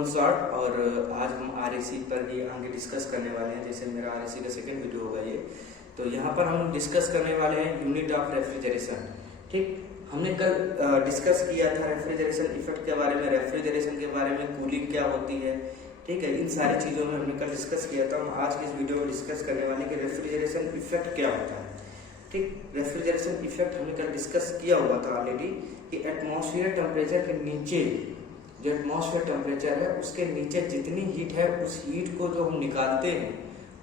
One shot. और आज हम आरएसी पर ही आगे डिस्कस करने वाले हैं। जैसे मेरा आरएसी का सेकंड वीडियो होगा ये, तो यहाँ पर हम डिस्कस करने वाले हैं यूनिट ऑफ रेफ्रिजरेशन। ठीक, हमने कल डिस्कस किया था रेफ्रिजरेशन इफेक्ट के बारे में, रेफ्रिजरेशन के बारे में, कूलिंग क्या होती है। ठीक है, इन सारी चीज़ों में हमने कल डिस्कस किया था। हम आज की इस वीडियो में डिस्कस करने वाले कि रेफ्रिजरेशन इफेक्ट क्या होता है। ठीक, रेफ्रिजरेशन इफेक्ट हमने कल डिस्कस किया हुआ था ऑलरेडी कि एटमॉस्फेयर टेम्परेचर के नीचे, जो एटमॉस्फेयर टेम्परेचर है उसके नीचे जितनी हीट है, उस हीट को जो हम निकालते हैं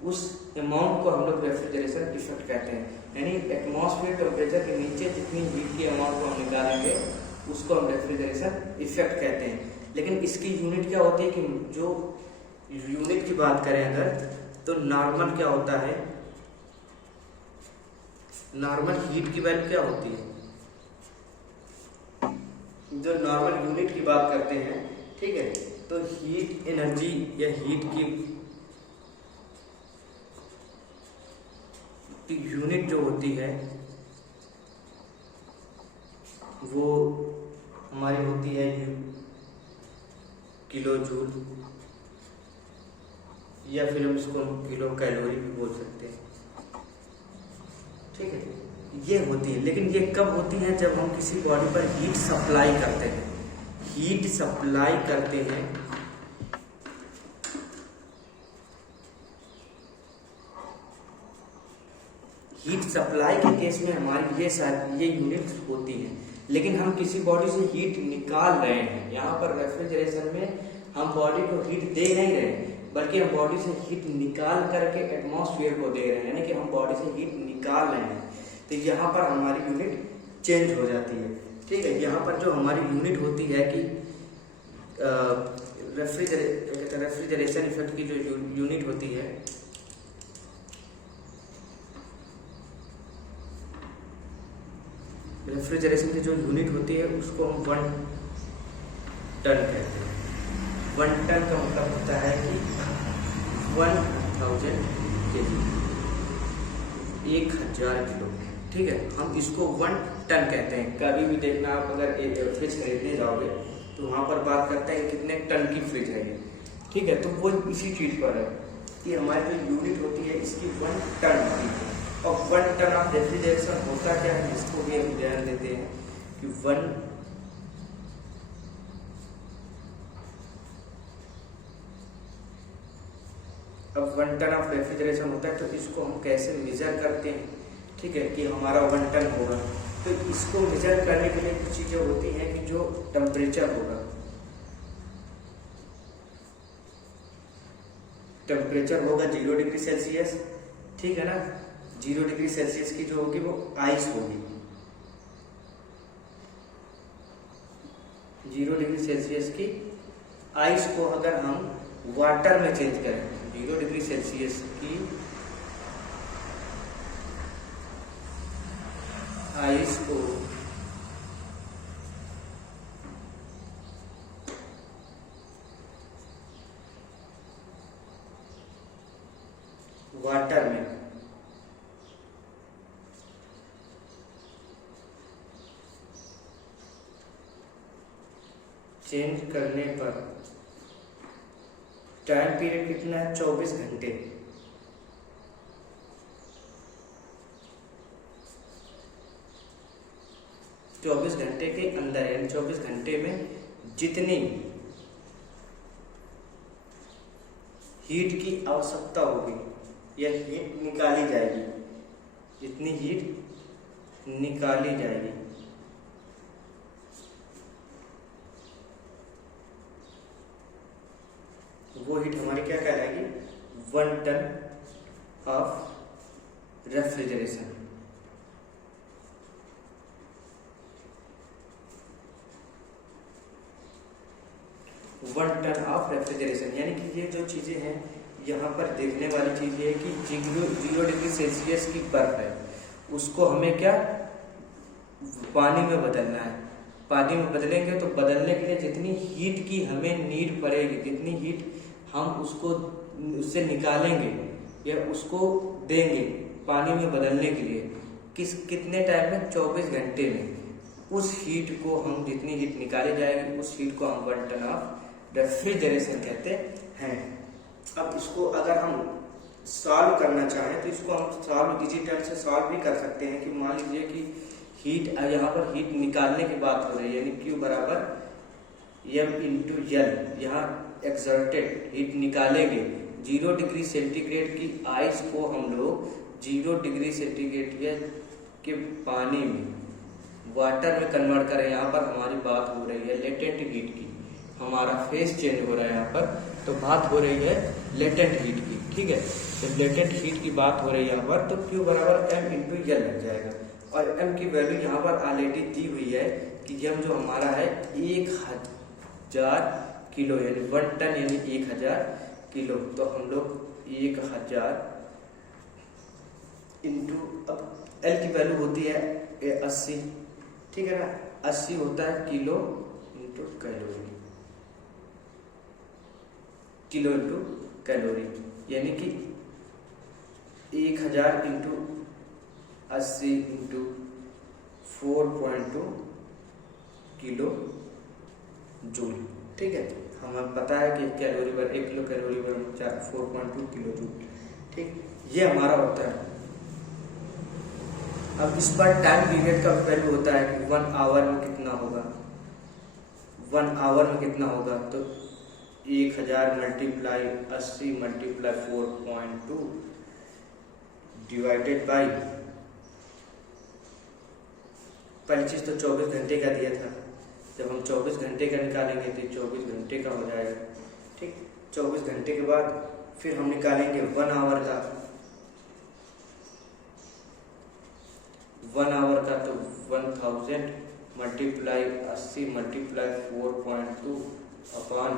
उस अमाउंट को हम लोग रेफ्रिजरेशन इफेक्ट कहते हैं। यानी एटमॉस्फेयर टेम्परेचर के नीचे जितनी हीट की अमाउंट को हम निकालेंगे उसको हम रेफ्रिजरेशन इफेक्ट कहते हैं। लेकिन इसकी यूनिट क्या होती है कि जो यूनिट की बात करें अगर, तो नॉर्मल क्या होता है, नॉर्मल हीट की वैल्यू क्या होती है, जो नॉर्मल यूनिट की बात करते हैं। ठीक है, तो हीट एनर्जी या हीट की यूनिट जो होती है वो हमारी होती है किलो जूल, या फिर हम इसको किलो कैलोरी भी बोल सकते हैं। ठीक है, ये होती है। लेकिन ये कब होती है, जब हम किसी बॉडी पर हीट सप्लाई करते हैं। हीट सप्लाई करते हैं हीट सप्लाई के केस में हमारी ये यूनिट होती है। लेकिन हम किसी बॉडी से हीट निकाल रहे हैं, यहाँ पर रेफ्रिजरेशन में हम बॉडी को हीट दे नहीं रहे हैं, बल्कि हम बॉडी से हीट निकाल करके एटमॉस्फेयर को दे रहे हैं। यानी कि हम बॉडी से हीट निकाल रहे हैं, तो यहाँ पर हमारी यूनिट चेंज हो जाती है। ठीक है, यहाँ पर जो हमारी यूनिट होती है कि रेफ्रिजरेशन इफेक्ट की जो यूनिट होती है, रेफ्रिजरेशन की जो यूनिट होती है उसको हम 1 टन कहते हैं। 1 टन का मतलब होता है कि 1000 kg, 1000 किलो। ठीक है, हम इसको 1 टन कहते हैं। कभी भी देखना, आप अगर फ्रिज खरीदने जाओगे तो वहाँ पर बात करते हैं कितने टन की फ्रिज है ये। ठीक है, तो वो इसी चीज़ पर है कि हमारी जो यूनिट होती है इसकी 1 टन होती है। और 1 टन ऑफ रेफ्रिजरेशन होता क्या है, इसको भी हम ध्यान देते हैं कि 1 टन ऑफ रेफ्रिजरेशन होता है। तो इसको हम कैसे मेजर करते हैं, ठीक है, कि हमारा 1 टन होगा। तो इसको मेजर करने के लिए कुछ चीज़ें होती हैं कि जो टेम्परेचर होगा, टेम्परेचर होगा 0 डिग्री सेल्सियस। ठीक है ना, 0 डिग्री सेल्सियस की जो होगी वो आइस होगी। 0 डिग्री सेल्सियस की आइस को अगर हम वाटर में चेंज करें, 0 डिग्री सेल्सियस की आइस को वाटर में चेंज करने पर टाइम पीरियड कितना है, 24 घंटे। 24 घंटे के अंदर, यानी 24 घंटे में जितनी हीट की आवश्यकता होगी या हीट निकाली जाएगी, जितनी हीट निकाली जाएगी वो हीट हमारी क्या कहलाएगी, 1 ton of refrigeration. One ton of refrigeration. यानी कि ये जो चीज़ें हैं यहाँ पर देखने वाली चीज़ ये है कि 0 डिग्री सेल्सियस की बर्फ है, उसको हमें क्या पानी में बदलना है। पानी में बदलेंगे तो बदलने के लिए जितनी हीट की हमें नीड पड़ेगी, जितनी हीट हम उससे निकालेंगे या उसको देंगे पानी में बदलने के लिए, कितने टाइम में, 24 घंटे में, उस हीट को हम, जितनी हीट निकाली जाएगी उस हीट को हम 1 टन ऑफ रेफ्रिजरेशन कहते हैं। अब इसको अगर हम सॉल्व करना चाहें तो इसको हम सॉल्व डिजिटल से सॉल्व भी कर सकते हैं कि मान लीजिए कि हीट, यहाँ पर हीट निकालने की बात हो रही है, यानी Q बराबर M इंटू L। यहाँ एक्सर्टेड हीट निकालेंगे 0 डिग्री सेंटीग्रेड की आइस को हम लोग 0 डिग्री सेंटीग्रेड के पानी में, वाटर में कन्वर्ट करें। यहाँ पर हमारी बात हो रही है लेटेंट हीट की, हमारा फेस चेंज हो रहा है यहाँ पर, तो बात हो रही है लेटेंट हीट की। ठीक है, जब लेटेंट हीट की बात हो रही है यहाँ पर तो Q बराबर M इंटू L लग जाएगा। और M की वैल्यू यहाँ पर ऑलरेडी दी हुई है कि M जो हमारा है 1000 किलो, यानी 1 टन यानी 1000 किलो। तो हम लोग 1000 इंटू, अब L की वैल्यू होती है 80, ठीक है ना, 80 होता है kilo into calorie, kilo into calorie, यानी कि 1000 इंटू 80 इंटू 4.2 किलो जूल। ठीक है, हमें पता है कि कैलोरी पर 1 किलो कैलोरी पर 4.2 किलो जूल। ठीक, ये हमारा होता है। अब इस पर टाइम पीरियड का वैल्यू होता है कि 1 आवर में कितना होगा, 1 आवर में कितना होगा, तो 1000 मल्टीप्लाई 80 मल्टीप्लाई 4.2 डिवाइडेड बाई, पहली चीज तो 24 घंटे का दिया था, जब हम 24 घंटे का निकालेंगे तो 24 घंटे का हो जाएगा। ठीक, 24 घंटे के बाद फिर हम निकालेंगे 1 आवर का, 1 आवर का तो 1000 मल्टीप्लाई 80 मल्टीप्लाई 4.2 अपॉन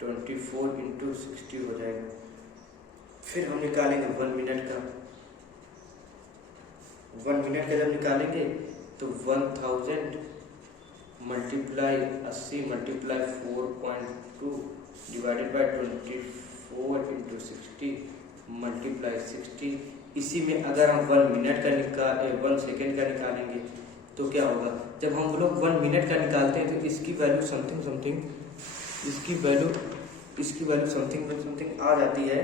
24 इंटू 60 हो जाएगा। फिर हम निकालेंगे 1 मिनट का, 1 मिनट का जब निकालेंगे तो 1000 multiply 80 multiply 4.2 divided by 24 into 60 multiply 60। इसी में अगर हम 1 मिनट का 1 सेकेंड का निकालेंगे तो क्या होगा, जब हम लोग 1 मिनट का निकालते हैं तो इसकी वैल्यू समथिंग इसकी वैल्यू समथिंग आ जाती है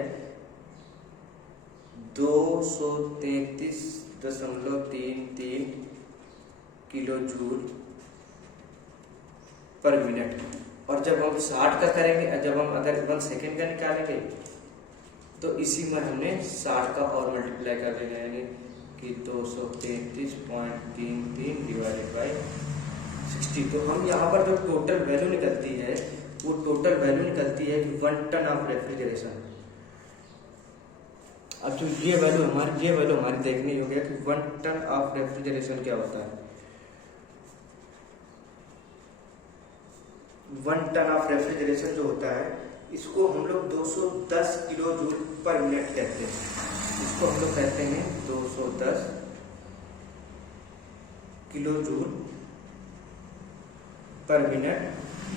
233.33 किलो जूल पर मिनट। और जब हम 60 का करेंगे, जब हम अगर 1 सेकेंड का निकालेंगे तो इसी में हमने 60 का और मल्टीप्लाई कर देंगे, यानी कि 233.33 डिवाइडेड बाई 60। तो हम यहाँ पर जो टोटल वैल्यू निकलती है वो टोटल वैल्यू निकलती है 1 टन ऑफ रेफ्रिजरेशन। अब जो ये वैल्यू हमारी देखनी होगी कि 1 टन ऑफ रेफ्रिजरेशन क्या होता है। 1 टन ऑफ रेफ्रिजरेशन जो होता है इसको हम लोग 210 किलो जूल पर मिनट कहते हैं। इसको हम लोग कहते हैं 210 किलो जूल पर मिनट,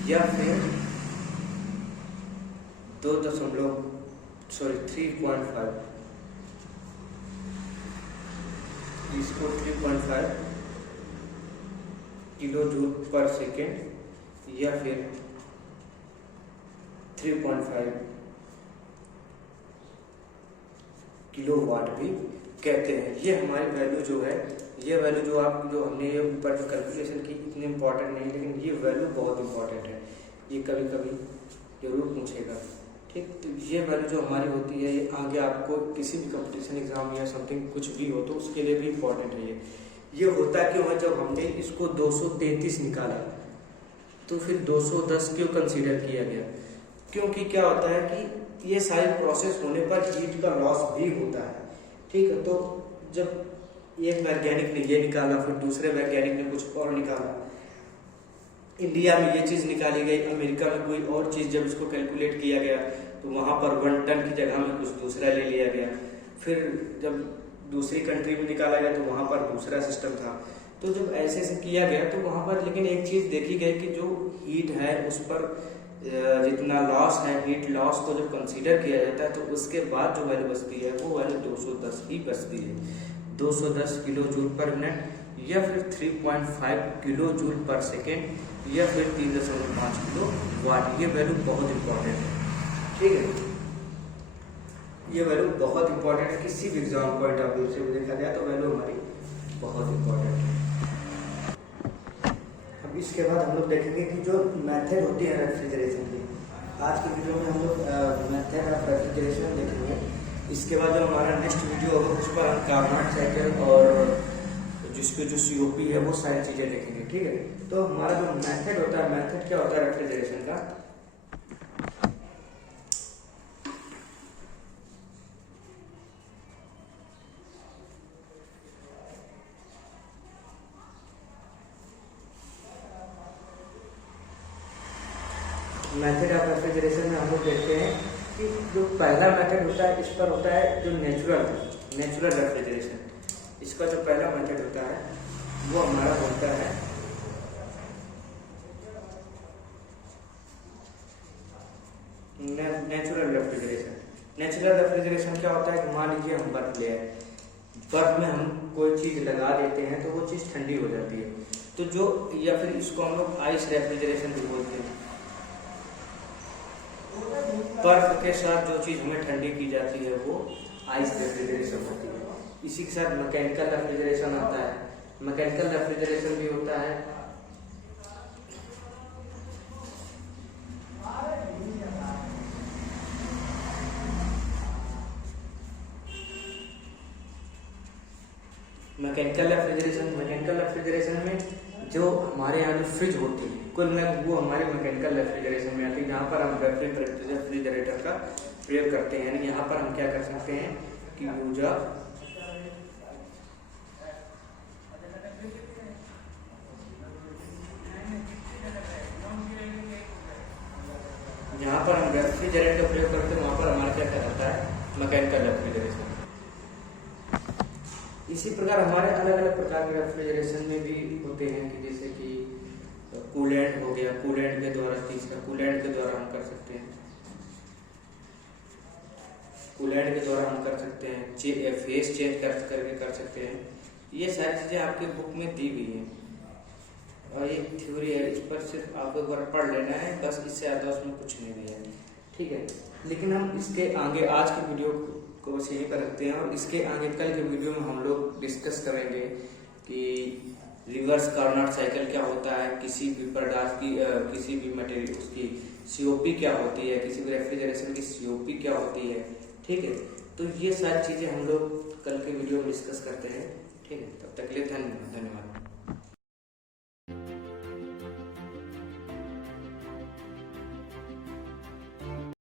या फिर 3.5, इसको 3.5 किलो जूल पर सेकेंड, या फिर 3.5 किलो वाट भी कहते हैं। ये हमारी वैल्यू जो है, ये वैल्यू जो हमने ये ऊपर जो कैलकुलेशन की इतनी इंपॉर्टेंट नहीं, लेकिन ये वैल्यू बहुत इंपॉर्टेंट है, ये कभी कभी जरूर पूछेगा। ठीक, तो ये वैल्यू जो हमारी होती है ये आगे आपको किसी भी कंपटीशन एग्जाम या समथिंग कुछ भी हो तो उसके लिए भी इंपॉर्टेंट है। ये होता क्यों है, जब हमने इसको 233 निकाला तो फिर 210 क्यों कंसीडर किया गया, क्योंकि क्या होता है कि ये सारी प्रोसेस होने पर हीट का लॉस भी होता है। ठीक है, तो जब एक वैज्ञानिक ने ये निकाला, फिर दूसरे वैज्ञानिक ने कुछ और निकाला, इंडिया में ये चीज़ निकाली गई, अमेरिका में कोई और चीज़ जब इसको कैलकुलेट किया गया तो वहाँ पर 1 टन की जगह में कुछ दूसरा ले लिया गया, फिर जब दूसरी कंट्री में निकाला गया तो वहाँ पर दूसरा सिस्टम था। तो जब ऐसे किया गया तो वहाँ पर लेकिन एक चीज़ देखी गई कि जो हीट है उस पर जितना लॉस है, हीट लॉस को जब कंसीडर किया जाता है तो उसके बाद जो वैल्यू बचती है वो वैल्यू 210 ही बचती है। 210 किलो जूल पर मिनट या फिर 3.5 किलो जूल पर सेकेंड या फिर 3.5 किलो वाट। ये वैल्यू बहुत इंपॉर्टेंट है, ठीक है। ये वैल्यू बहुत इंपॉर्टेंट है, किसी भी एग्जाम पॉइंट ऑफ व्यू से देखा जाए तो वैल्यू हमारी बहुत इंपॉर्टेंट है। अब इसके बाद हम लोग देखेंगे कि जो मेथड होती है रेफ्रिजरेशन की, आज की वीडियो में हम लोग मेथड ऑफ रेफ्रिजरेशन देखेंगे। इसके बाद जो हमारा नेक्स्ट वीडियो होगा उस पर हम कार्नोट साइकिल और जिसके जो COP है वो सारी चीज़ें देखेंगे, ठीक है। तो हमारा जो मेथड होता है, मेथड क्या होता है रेफ्रिजरेशन का, मेथड ऑफ रेफ्रिजरेशन में हम लोग देखते हैं कि जो पहला मेथड होता है इस पर होता है जो नेचुरल रेफ्रिजरेशन। इसका जो पहला मेथड होता है वो हमारा होता है नेचुरल रेफ्रिजरेशन। नेचुरल रेफ्रिजरेशन क्या होता है कि मान लीजिए हम बर्फ ले आए, बर्फ में हम कोई चीज़ लगा देते हैं तो वो चीज़ ठंडी हो जाती है, तो जो या फिर इसको हम लोग आइस रेफ्रिजरेशन भी बोलते हैं। बर्फ के साथ जो चीज़ हमें ठंडी की जाती है वो आइस रेफ्रिजरेशन होती है। इसी के साथ मैकेनिकल रेफ्रिजरेशन आता है, मैकेनिकल रेफ्रिजरेशन भी होता है। मैकेनिकल रेफ्रिजरेशन में जो हमारे यहाँ जो फ्रिज होती है कुल मिलाकर वो हमारे मैकेनिकल रेफ्रिजरेशन में आती है, जहाँ पर हम रेफ्रिजरेटर का प्रयोग करते हैं। यानी यहाँ पर हम क्या कर सकते हैं कि यूज ऑफ जहाँ पर हम रेफ्रिजरेटर का प्रयोग करते हैं वहाँ पर हमारा क्या कहलाता है मैकेनिकल रेफ्रिजरेशन। इसी प्रकार हमारे अलग अलग प्रकार के रेफ्रिजरेशन में भी होते हैं कि जैसे कि कूलेंट हो गया, कूलेंट के द्वारा तीसरा कूलेंट के द्वारा हम कर सकते हैं, कूलेंट के द्वारा हम कर सकते हैं, फेस चेंज करके कर सकते हैं। ये सारी चीज़ें आपके बुक में दी हुई है और ये थ्योरी है, इस पर सिर्फ आपको एक बार पढ़ लेना है, बस इससे ज़्यादा उसमें कुछ नहीं दिया है, ठीक है। लेकिन हम इसके आगे आज की वीडियो को बस यहीं पर रखते हैं और इसके आगे कल के वीडियो में हम लोग डिस्कस करेंगे कि रिवर्स कार्नोट साइकिल क्या होता है, किसी भी पदार्थ की किसी भी मटेरियल उसकी COP क्या होती है, किसी भी रेफ्रिजरेशन की COP क्या होती है, ठीक है। तो ये सारी चीज़ें हम लोग कल के वीडियो में डिस्कस करते हैं, ठीक है। तब तक के लिए धन्यवाद।